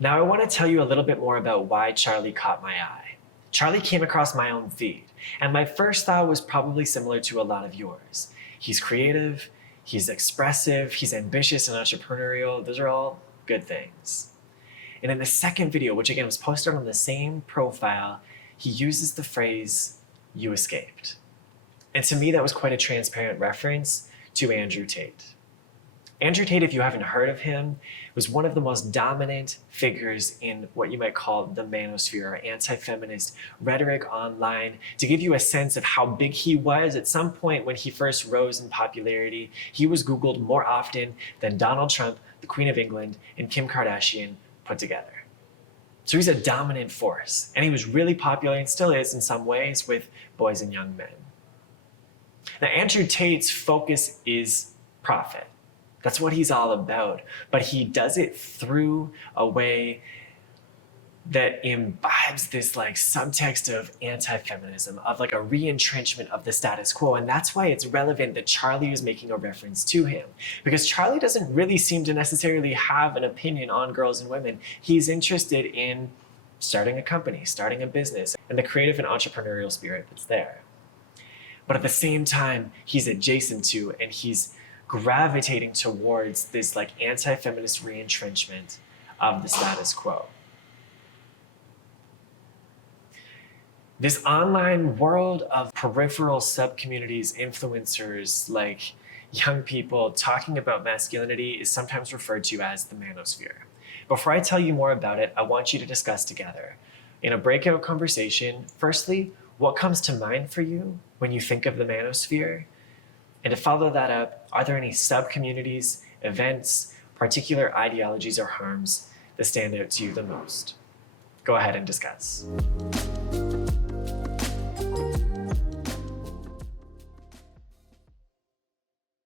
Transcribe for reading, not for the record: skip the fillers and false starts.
Now I want to tell you a little bit more about why Charlie caught my eye. Charlie came across my own feed, and my first thought was probably similar to a lot of yours. He's creative, he's expressive, he's ambitious and entrepreneurial. Those are all good things. And in the second video, which again was posted on the same profile, he uses the phrase, "you escaped." And to me, that was quite a transparent reference to Andrew Tate. Andrew Tate, if you haven't heard of him, was one of the most dominant figures in what you might call the manosphere, or anti-feminist rhetoric online. To give you a sense of how big he was, at some point when he first rose in popularity, he was Googled more often than Donald Trump, the Queen of England, and Kim Kardashian put together. So he's a dominant force, and he was really popular and still is in some ways with boys and young men. Now, Andrew Tate's focus is profit. That's what he's all about, but he does it through a way that imbibes this like subtext of anti-feminism, of like a re-entrenchment of the status quo. And that's why it's relevant that Charlie is making a reference to him, because Charlie doesn't really seem to necessarily have an opinion on girls and women. He's interested in starting a company, starting a business, and the creative and entrepreneurial spirit that's there. But at the same time, he's adjacent to and he's gravitating towards this like anti-feminist re-entrenchment of the status quo. This online world of peripheral sub-communities, influencers, like young people talking about masculinity is sometimes referred to as the manosphere. Before I tell you more about it, I want you to discuss together in a breakout conversation, firstly, what comes to mind for you when you think of the manosphere? And to follow that up, are there any sub-communities, events, particular ideologies or harms that stand out to you the most? Go ahead and discuss.